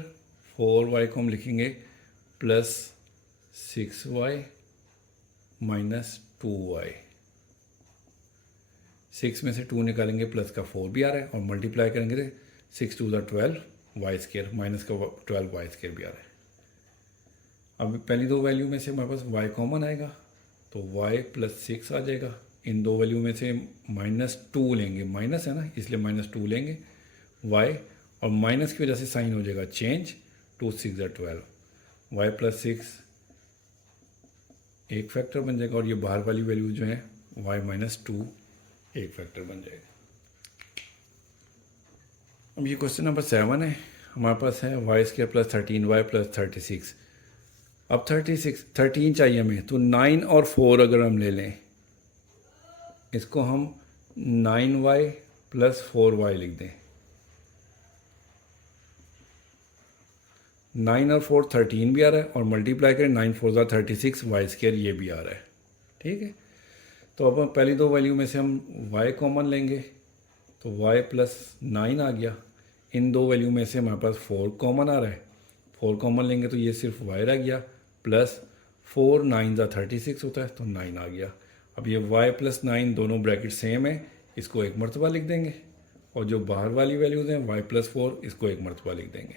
4y को हम लिखेंगे +6y -2y। 6 में से 2 निकालेंगे, प्लस का 4 भी आ रहा है, और मल्टीप्लाई करेंगे तो 6 2 12 वाई स्केयर, माइनस का 12 वाई स्केयर भी आ रहा है। अब पहली दो वैल्यू में से हमारे पास y कॉमन आएगा, तो y +6 आ जाएगा। इन दो वैल्यू में से -2 लेंगे, माइनस है ना इसलिए -2 लेंगे y, और माइनस की वजह से साइन हो जाएगा चेंज, 2 6 12, y +6 एक फैक्टर बन जाएगा, और ये बाहर वाली वैल्यू जो है y -2 एक फैक्टर बन जाएगा। अब ये क्वेश्चन नंबर 7 है, हमारे पास है y स्क्वायर +13y +36। अब 13 चाहिए हमें, तो 9 और 4 अगर हम ले लें, इसको हम 9y + 4y लिख दें। 9 और 4 13 भी आ रहा है, और मल्टीप्लाई करें 9 4 36 वाई स्क्वायर, ये भी आ रहा है। ठीक है, तो अब पहली दो वैल्यू में से हम y कॉमन लेंगे, तो y +9 आ गया। इन दो वैल्यू में से हमारे पास 4 कॉमन आ रहा है, 4 कॉमन लेंगे तो ये सिर्फ y रह गया, +4 9 36 होता है, तो 9 आ गया। अब ये y +9 दोनों ब्रैकेट सेम है, इसको एक मरतबा लिख देंगे, और जो बाहर वाली वैल्यूज़ हैं y +4, इसको एक मरतबा लिख देंगे।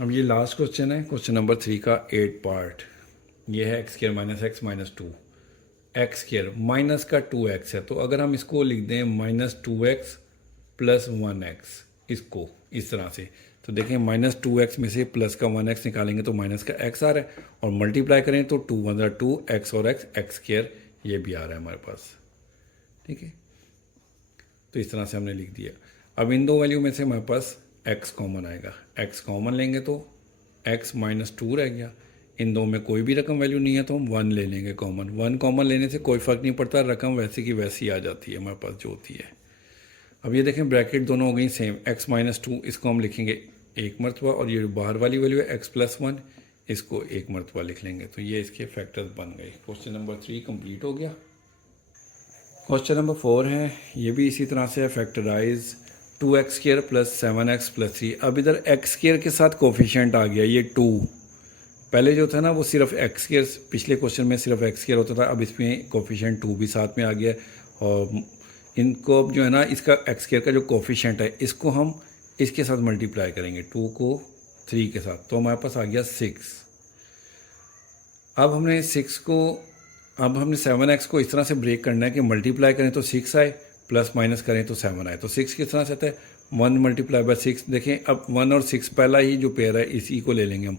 अब ये लास्ट क्वेश्चन है, क्वेश्चन नंबर 3 का 8 पार्ट। ये है x² -x -2, x² माइनस का 2x है, तो अगर हम इसको लिख दें -2x + 1x, इसको इस तरह से, तो देखें -2x में से प्लस का 1x निकालेंगे तो माइनस का x आ रहा है, और मल्टीप्लाई करें तो 2 1 2 x और x² ये भी आ रहा है हमारे पास। ठीक है, तो इस तरह से हमने लिख दिया। अब इन दो वैल्यू में से हमारे पास x कॉमन आएगा, x कॉमन लेंगे तो x -2 रह गया। इन दो में कोई भी रकम वैल्यू नहीं है तो हम 1 ले लेंगे कॉमन। 1 कॉमन लेने से कोई फ़र्क नहीं पड़ता, रकम वैसे की वैसी आ जाती है हमारे पास जो होती है। अब ये देखें ब्रैकेट दोनों हो गई सेम, x -2 इसको हम लिखेंगे एक मरतबा, और ये बाहर वाली वैल्यू है x +1, इसको एक मरतबा लिख लेंगे, तो ये इसके फैक्टर्स बन गए। क्वेश्चन नंबर 3 कंप्लीट हो गया। क्वेश्चन नंबर 4 है, ये भी इसी तरह से है, फैक्टराइज 2x² + 7x + 3। अब इधर x² के साथ कोफिशिएंट आ गया, ये 2। पहले जो था ना वो सिर्फ x², पिछले क्वेश्चन में सिर्फ x² होता था, अब इसमें कोफिशिएंट 2 भी साथ में आ गया, और इनको अब जो है ना इसका x² का जो कोफिशिएंट है इसको हम इसके साथ मल्टीप्लाई करेंगे, 2 को 3 के साथ, तो हमारे पास आ गया 6। अब हमने 7x को इस तरह से ब्रेक करना है कि मल्टीप्लाई करें तो 6 आए, प्लस माइनस करें तो 7 आए। तो 6 किस तरह से आता है, 1 × 6। देखें अब 1 और 6 पहला ही जो पेयर है इसी को ले लेंगे हम।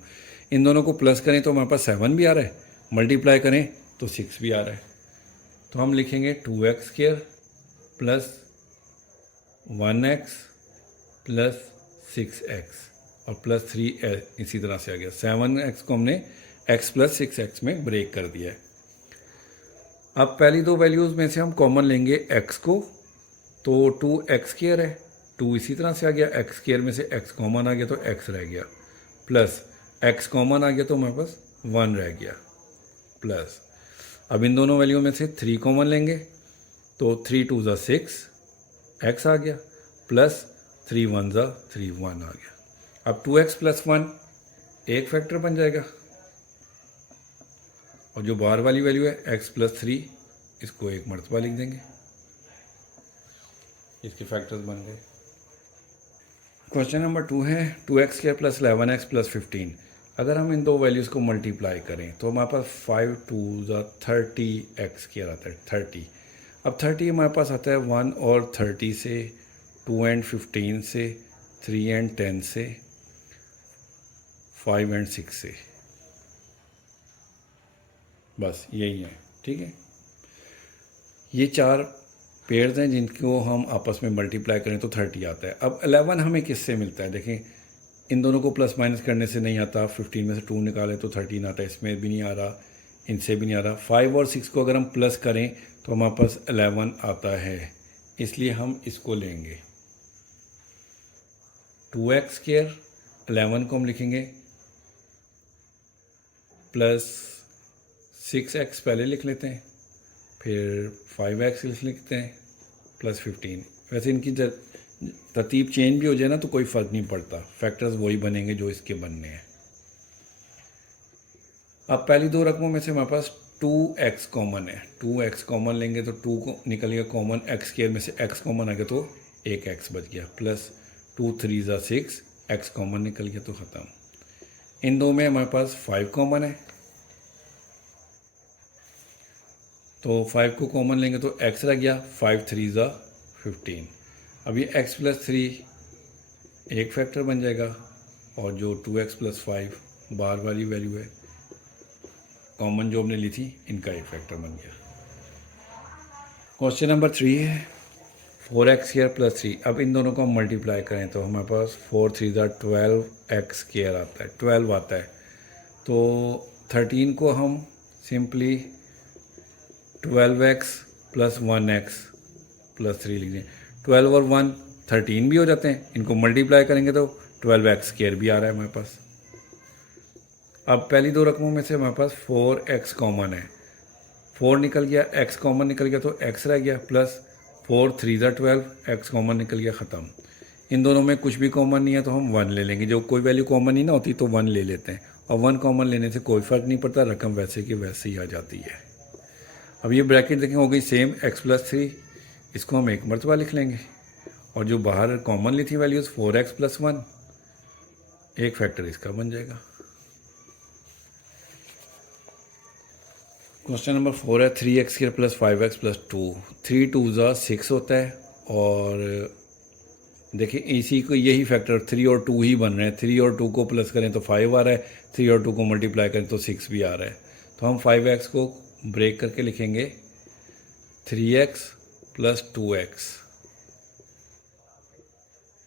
इन दोनों को प्लस करें तो हमारे पास 7 भी आ रहा है, मल्टीप्लाई करें तो 6 भी आ रहा है। तो हम लिखेंगे 2x² + 1x + 6x और +3 इसी तरह से आ गया। 7x को हमने x + 6x में ब्रेक कर दिया है। अब पहली दो वैल्यूज़ में से हम कॉमन लेंगे x को, तो 2x² है, 2 इसी तरह से आ गया, x² में से x कॉमन आ गया तो x रह गया, प्लस x कॉमन आ गया तो हमारे पास 1 रह गया, प्लस अब इन दोनों वैल्यू में से 3 कॉमन लेंगे तो 3 2 = 6 x आ गया, प्लस 3 1 = 3 1 आ गया। अब 2x + 1 एक फैक्टर बन जाएगा, और जो बाहर वाली वैल्यू है x + 3 इसको एक मरतबा लिख देंगे, इसके फैक्टर्स बन गए। क्वेश्चन नंबर 2 है 2x² + 11x + 15। अगर हम इन दो वैल्यूज़ को मल्टीप्लाई करें तो हमारे पास 5 2 = 30x² आता है, 30। अब 30 हमारे पास आता है 1 और 30 से, 2 and 15 से, 3 and 10 से, 5 and 6 से, बस यही है। ठीक है, ये 4 पेयर्स हैं जिनको हम आपस में मल्टीप्लाई करें तो 30 आता है। अब 11 हमें किससे मिलता है, देखें इन दोनों को प्लस माइनस करने से नहीं आता, 15 में से 2 निकालें तो 13 आता है, इसमें भी नहीं आ रहा, इनसे भी नहीं आ रहा। 5 और 6 को अगर हम प्लस करें तो हमारे पास 11 आता है, इसलिए हम इसको लेंगे। 2x², 11 को हम लिखेंगे प्लस 6x पहले लिख लेते हैं, फिर 5x लिख लेते हैं प्लस 15। वैसे इनकी तरतीब चेंज भी हो जाए ना तो कोई फ़र्क नहीं पड़ता, फैक्टर्स वही बनेंगे जो इसके बनने हैं। अब पहली दो रकमों में से हमारे पास 2x कॉमन है, 2x कॉमन लेंगे तो 2 को निकल गया कॉमन, x² में से x कॉमन आ गया तो एक x बच गया, प्लस 2 3 ज़ा 6, x कॉमन निकल गया तो ख़त्म। इन दो में हमारे पास 5 कॉमन है, तो 5 को कॉमन लेंगे तो x रह गया, 5 3 ज़ा 15। अब ये x प्लस 3 एक फैक्टर बन जाएगा, और जो 2x प्लस 5 बार वाली वैल्यू है कॉमन जो हमने ली थी, इनका एक फैक्टर बन गया। क्वेश्चन नंबर 3 है 4x² प्लस 3। अब इन दोनों को हम मल्टीप्लाई करें तो हमारे पास 4 3 ज़ा 12x² आता है, 12 आता है। तो 13 को हम simply 12x plus 1x plus 3 लिख दें। 12 और 1 13 भी हो जाते हैं, इनको मल्टीप्लाई करेंगे तो 12x² भी आ रहा है हमारे पास। अब पहली दो रकमों में से हमारे पास 4x कॉमन है, 4 निकल गया, x कॉमन निकल गया तो x रह गया, प्लस 4 3 ज़ा 12, x कॉमन निकल गया, ख़त्म। इन दोनों में कुछ भी कॉमन नहीं है तो हम 1 ले लेंगे, जो कोई वैल्यू कॉमन नहीं ना होती तो 1 ले लेते हैं, और 1 कॉमन लेने से कोई फ़र्क नहीं पड़ता, रकम वैसे की वैसे ही आ जाती है। अब ये ब्रैकेट देखें हो गई सेम, x प्लस 3, इसको हम एक मरतबा लिख लेंगे, और जो बाहर कॉमन ली थी वैल्यूज़ 4x प्लस 1, एक फैक्टर इसका बन जाएगा। क्वेश्चन नंबर 4 है 3x² प्लस 5x प्लस 2। 3 2 ज़ा 6 होता है, और देखिए इसी को यही फैक्टर 3 और 2 ही बन रहे हैं। 3 और 2 को प्लस करें तो 5 आ रहा है, 3 और 2 को मल्टीप्लाई करें तो 6 भी आ रहा है। तो हम 5x को ब्रेक करके लिखेंगे 3x प्लस 2x।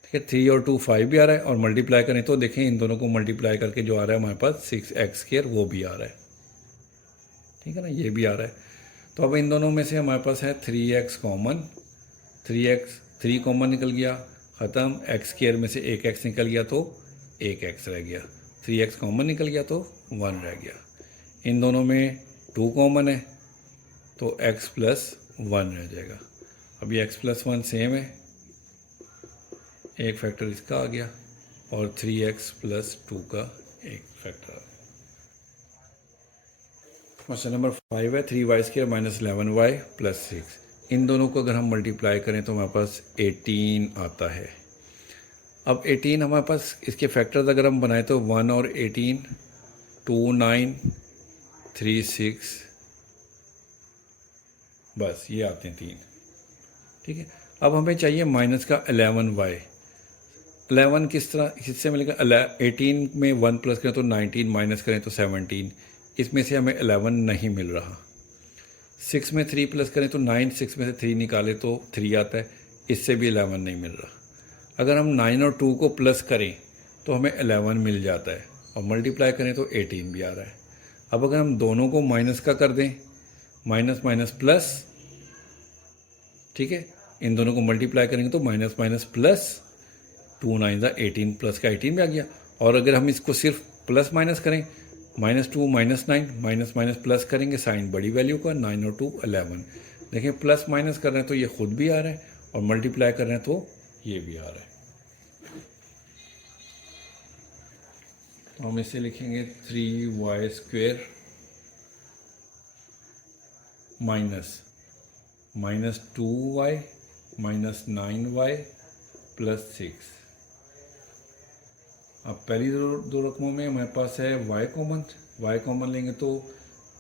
ठीक है, 3 और 2 5 भी आ रहा है, और मल्टीप्लाई करें तो देखें इन दोनों को मल्टीप्लाई करके जो आ रहा है हमारे पास 6x² वो भी आ रहा है। ठीक है ना, ये भी आ रहा है। तो अब इन दोनों में से हमारे पास है 3x कॉमन, 3 कॉमन निकल गया, ख़त्म। x² में से एक x निकल गया तो एक x रह गया, 3x कॉमन निकल गया तो 1 रह गया। इन दोनों में 2 कॉमन है तो x प्लस 1 रह जाएगा। अब ये x प्लस 1 सेम है, एक फैक्टर इसका आ गया, और 3x प्लस 2 का एक फैक्टर आ गया। क्वेश्चन नंबर 5 है 3y² माइनस 11y प्लस 6। इन दोनों को अगर हम मल्टीप्लाई करें तो हमारे पास 18 आता है। अब 18 हमारे पास इसके फैक्टर्स अगर हम बनाए तो 1 और 18, 2 9, 3 6, बस ये आते हैं 3। ठीक है, अब हमें चाहिए माइनस का 11y। 11 किस तरह किससे मिलेगा? 18 में 1 प्लस करें तो 19, माइनस करें तो 17, इसमें से हमें 11 नहीं मिल रहा। 6 में 3 प्लस करें तो 9, 6 में से 3 निकाले तो 3 आता है, इससे भी 11 नहीं मिल रहा। अगर हम 9 और 2 को प्लस करें तो हमें 11 मिल जाता है, और मल्टीप्लाई करें तो 18 भी आ रहा है। अब अगर हम दोनों को माइनस का कर दें, माइनस माइनस प्लस, ठीक है, इन दोनों को मल्टीप्लाई करेंगे तो माइनस माइनस प्लस, 2 9 ज़ा 18, प्लस का 18 में आ गया। और अगर हम इसको सिर्फ प्लस माइनस करें, -2 -9, माइनस माइनस प्लस करेंगे साइन बड़ी वैल्यू का, 9 और 2 11। देखें प्लस माइनस कर रहे हैं तो ये खुद भी आ रहा है, और मल्टीप्लाई कर रहे हैं तो ये भी आ रहा है। तो हम इसे लिखेंगे 3y² minus 2y minus 9y plus 6। अब पहली दो रकमों में हमारे पास है y कॉमन, y कॉमन लेंगे तो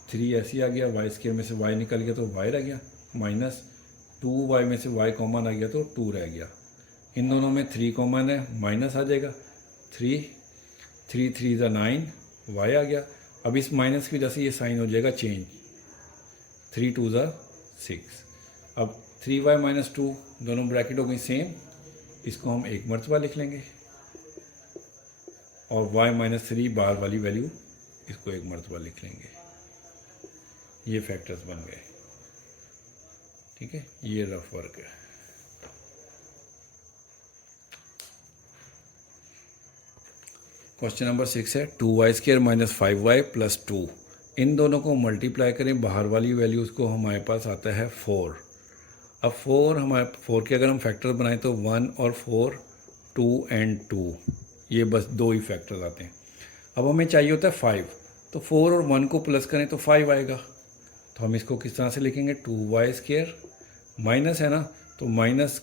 3 ऐसे ही आ गया, y² में से y निकल गया तो y रह गया, माइनस 2y में से y कॉमन आ गया तो 2 रह गया। इन दोनों में 3 कॉमन है, माइनस आ जाएगा, 3 3 ज़ा 9, y आ गया। अब इस माइनस की वजह से ये साइन हो जाएगा चेंज, 3 2 ज़ा 6। अब 3y माइनस 2 दोनों ब्रैकेट हो गई सेम, इसको हम एक मरतबा लिख लेंगे, और y माइनस 3 बाहर वाली वैल्यू इसको एक मरतबा लिख लेंगे। ये फैक्टर्स बन गए। ठीक है, ये रफ वर्क है। क्वेश्चन नंबर 6 है 2y² माइनस 5y प्लस 2। इन दोनों को मल्टीप्लाई करें, बाहर वाली वैल्यूज़ को, हमारे पास आता है 4। अब 4 के अगर हम फैक्टर बनाएं तो 1 और 4, 2 एंड 2, ये बस दो ही फैक्टर्स आते हैं। अब हमें चाहिए होता है 5, तो 4 और 1 को प्लस करें तो 5 आएगा। तो हम इसको किस तरह से लिखेंगे, 2y² माइनस है ना, तो माइनस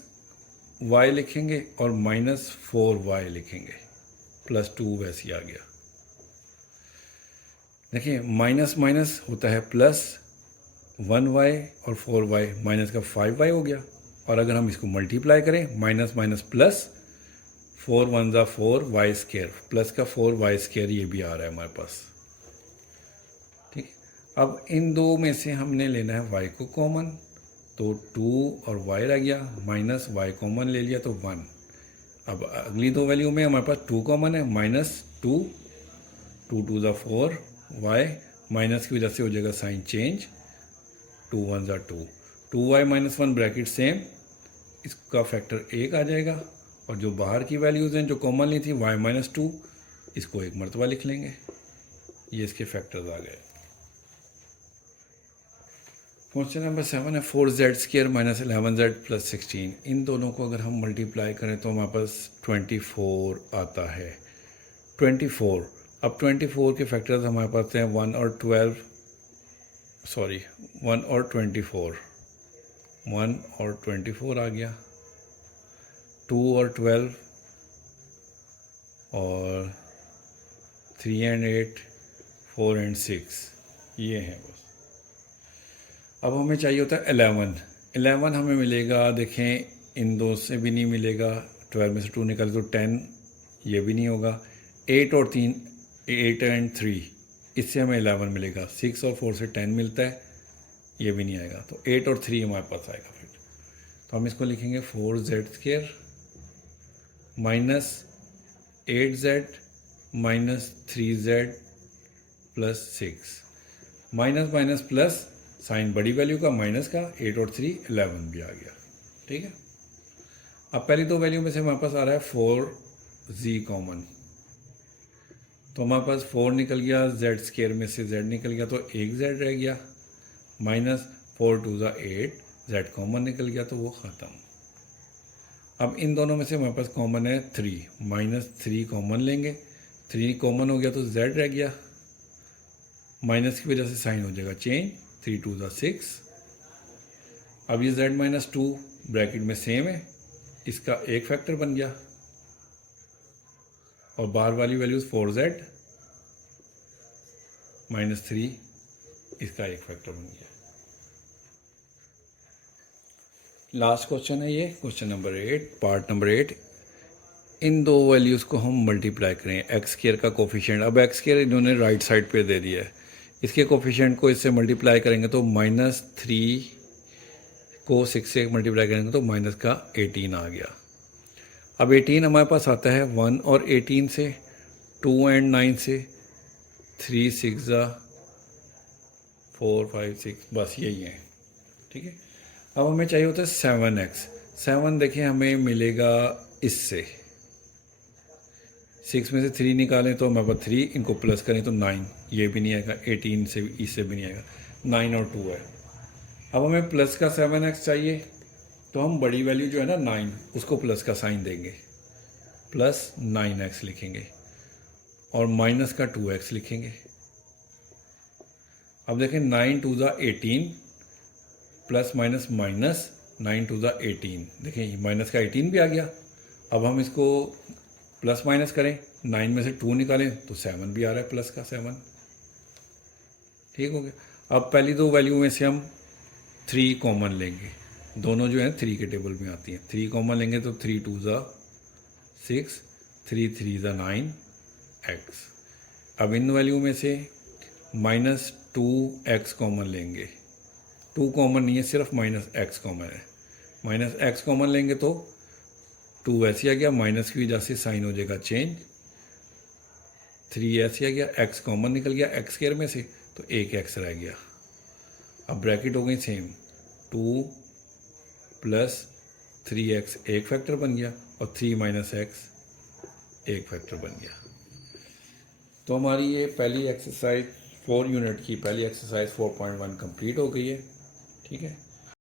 y लिखेंगे और माइनस 4y लिखेंगे, प्लस 2 वैसे ही आ गया। देखिए माइनस माइनस होता है प्लस, 1y और 4y माइनस का 5y हो गया। और अगर हम इसको मल्टीप्लाई करें, माइनस माइनस प्लस, 4 1 ज़ा 4y² प्लस का 4y², ये भी आ रहा है हमारे पास। ठीक, अब इन दो में से हमने लेना है y को कॉमन, तो 2 और y रह गया, माइनस y कॉमन ले लिया तो 1। अब अगली दो वैल्यू में हमारे पास 2 कॉमन है, माइनस 2, 2 2 ज़ा 4y, माइनस की वजह से हो जाएगा साइन चेंज, 2 1 ज़ा 2, 2y माइनस 1 ब्रैकेट सेम, इसका फैक्टर 1 आ जाएगा। और जो बाहर की वैल्यूज़ हैं जो कॉमन ली थी y माइनस 2, इसको एक मरतबा लिख लेंगे, ये इसके फैक्टर्स आ गए। क्वेश्चन नंबर 7 है 4z² माइनस 11z प्लस 16। इन दोनों को अगर हम मल्टीप्लाई करें तो हमारे पास 24 आता है। 24, अब 24 के फैक्टर्स हमारे पास हैं 1 और 24, 1 और 24 आ गया, 2 और 12 और 3 एंड 8, 4 एंड 6, ये हैं बस। अब हमें चाहिए होता है 11 हमें मिलेगा, देखें इन दो से भी नहीं मिलेगा, 12 में से 2 निकाले तो 10, ये भी नहीं होगा। 8 और 3, 8 एंड 3, इससे हमें 11 मिलेगा। 6 और 4 से 10 मिलता है, ये भी नहीं आएगा, तो 8 और 3 हमारे पास आएगा। फिर तो हम इसको लिखेंगे 4z² minus 8z minus 3z plus 6, minus minus plus, sign बड़ी वैल्यू का माइनस का, 8 और 3 11 भी आ गया। ठीक है, अब पहली दो वैल्यू में से हमारे पास आ रहा है 4z कॉमन, तो हमारे पास 4 निकल गया, z² में से z निकल गया तो एक z रह गया, माइनस 4 2 ज़ा 8, z कॉमन निकल गया तो वो ख़त्म। अब इन दोनों में से हमारे पास कॉमन है 3, माइनस 3 कॉमन लेंगे, 3 कॉमन हो गया तो z रह गया, माइनस की वजह से साइन हो जाएगा चेंज, 3 2 ज़ा 6। अब ये z माइनस 2 ब्रैकेट में सेम है, इसका एक फैक्टर बन गया, और बाहर वाली वैल्यूज 4z माइनस 3, इसका एक फैक्टर बन गया। लास्ट क्वेश्चन है ये, क्वेश्चन नंबर 8, पार्ट नंबर 8। इन दो वैल्यूज़ को हम मल्टीप्लाई करें, x² का कोफिशिएंट, अब x² इन्होंने राइट साइड पे दे दिया है, इसके कोफिशिएंट को इससे मल्टीप्लाई करेंगे तो माइनस 3 को 6 से मल्टीप्लाई करेंगे तो माइनस का 18 आ गया। अब 18 हमारे पास आता है 1 और 18 से, 2 एंड 9 से, 3 6 ज़ा 4 5 6, बस यही है। ठीक है, अब हमें चाहिए होता है 7x। 7 देखें हमें मिलेगा इससे, 6 में से 3 निकालें तो हमारे पास 3, इनको प्लस करें तो 9, ये भी नहीं आएगा, 18 से इससे भी नहीं आएगा, 9 और 2 है। अब हमें प्लस का 7x चाहिए, तो हम बड़ी वैल्यू जो है ना 9, उसको प्लस का साइन देंगे, प्लस 9x लिखेंगे और माइनस का 2x लिखेंगे। अब देखें 9 2 ज़ा 18 प्लस माइनस माइनस 9 2 ज़ा 18, देखें माइनस का 18 भी आ गया। अब हम इसको प्लस माइनस करें, 9 में से 2 निकालें तो 7 भी आ रहा है, प्लस का 7। ठीक हो गया। अब पहली दो वैल्यू में से हम 3 कॉमन लेंगे, दोनों जो हैं 3 के टेबल में आती हैं, 3 कॉमन लेंगे तो 3 2 ज़ा 6, 3 3 ज़ा 9x। अब इन वैल्यू में से माइनस 2x कॉमन लेंगे, 2 कॉमन नहीं है, सिर्फ माइनस x कॉमन है, माइनस x कॉमन लेंगे तो 2 ऐसे आ गया, माइनस की वजह से साइन हो जाएगा चेंज, 3 ऐसे आ गया, x कॉमन निकल गया x² में से तो एक x रह गया। अब ब्रैकेट हो गई सेम, 2 प्लस 3x एक फैक्टर बन गया और 3 माइनस x एक फैक्टर बन गया। तो हमारी ये पहली एक्सरसाइज 4 यूनिट की पहली एक्सरसाइज 4.1 कंप्लीट हो गई है। ठीक है।